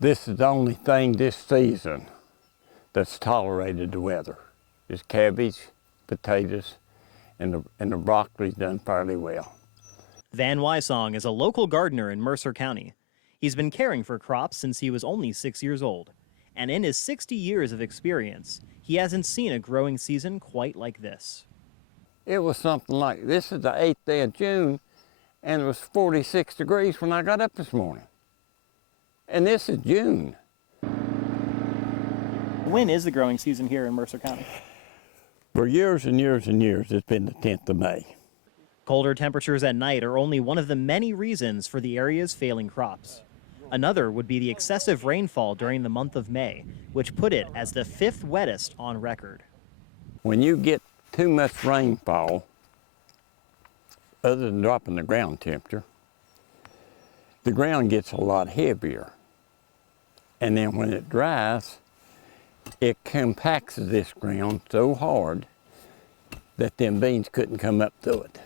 This is the only thing this season that's tolerated the weather. Is cabbage, potatoes, and the broccoli's done fairly well. Van Wysong is a local gardener in Mercer County. He's been caring for crops since he was only 6 years old. And in his 60 years of experience, he hasn't seen a growing season quite like this. It was something like, this is the 8th day of June, and it was 46 degrees when I got up this morning. And this is June. When is the growing season here in Mercer County? For years and years and years, it's been the 10th of May. Colder temperatures at night are only one of the many reasons for the area's failing crops. Another would be the excessive rainfall during the month of May, which put it as the 5th wettest on record. When you get too much rainfall, other than dropping the ground temperature, the ground gets a lot heavier. And then when it dries, it compacts this ground so hard that them beans couldn't come up through it.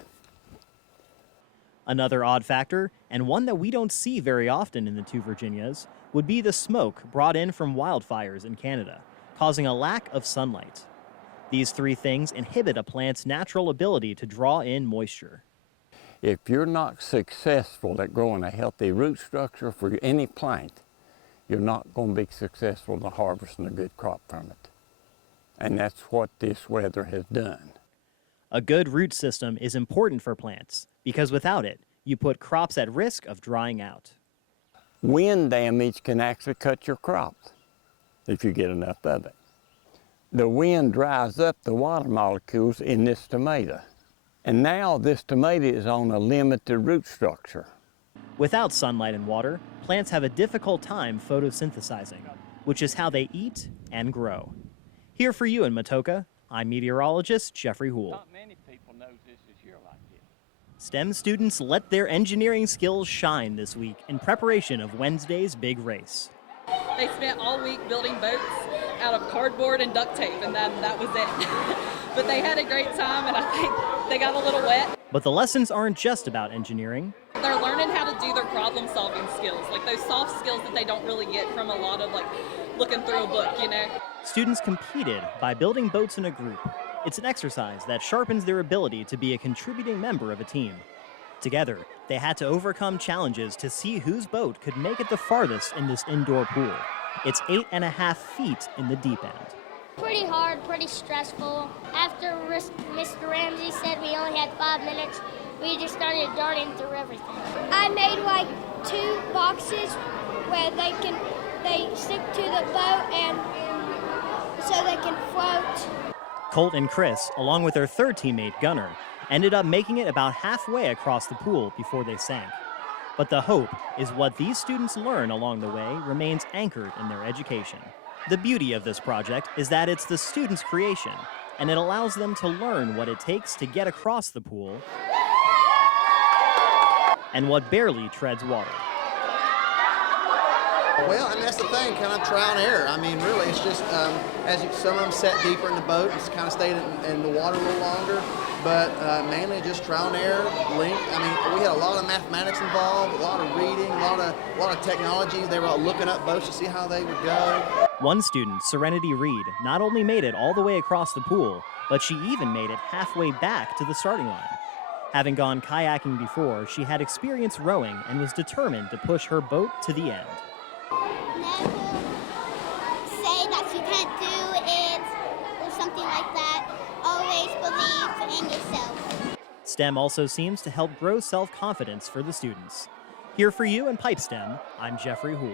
Another odd factor, and one that we don't see very often in the two Virginias, would be the smoke brought in from wildfires in Canada, causing a lack of sunlight. These three things inhibit a plant's natural ability to draw in moisture. If you're not successful at growing a healthy root structure for any plant, you're not going to be successful in harvesting a good crop from it. And that's what this weather has done. A good root system is important for plants because without it, you put crops at risk of drying out. Wind damage can actually cut your crops if you get enough of it. The wind dries up the water molecules in this tomato. And now this tomato is on a limited root structure. Without sunlight and water, plants have a difficult time photosynthesizing, which is how they eat and grow. Here for you in Matoka, I'm meteorologist Jeffrey Hoole. Not many people know this is here like this. STEM students let their engineering skills shine this week in preparation of Wednesday's big race. They spent all week building boats out of cardboard and duct tape, and that was it. But they had a great time, and I think they got a little wet. But the lessons aren't just about engineering. They're learning how to do their problem-solving skills, like those soft skills that they don't really get from a lot of looking through a book, you know. Students competed by building boats in a group. It's an exercise that sharpens their ability to be a contributing member of a team. Together, they had to overcome challenges to see whose boat could make it the farthest in this indoor pool. It's 8.5 feet in the deep end. Pretty hard, pretty stressful. After Mr. Ramsey said we only had 5 minutes, we just started darting through everything. I made like 2 boxes where they stick to the boat and so they can float. Colt and Chris, along with their third teammate Gunnar, ended up making it about halfway across the pool before they sank. But the hope is what these students learn along the way remains anchored in their education. The beauty of this project is that it's the students' creation, and it allows them to learn what it takes to get across the pool and what barely treads water. Well, I mean, that's the thing, kind of trial and error. I mean, really, it's just, some of them sat deeper in the boat and kind of stayed in the water a little longer, but mainly just trial and error, link. I mean, we had a lot of mathematics involved, a lot of reading, a lot of technology. They were looking up boats to see how they would go. One student, Serenity Reed, not only made it all the way across the pool, but she even made it halfway back to the starting line. Having gone kayaking before, she had experience rowing and was determined to push her boat to the end. Never say that you can't do it or something like that. Always believe in yourself. STEM also seems to help grow self-confidence for the students. Here for you in PIPESTEM, I'm Jeffrey Hoole.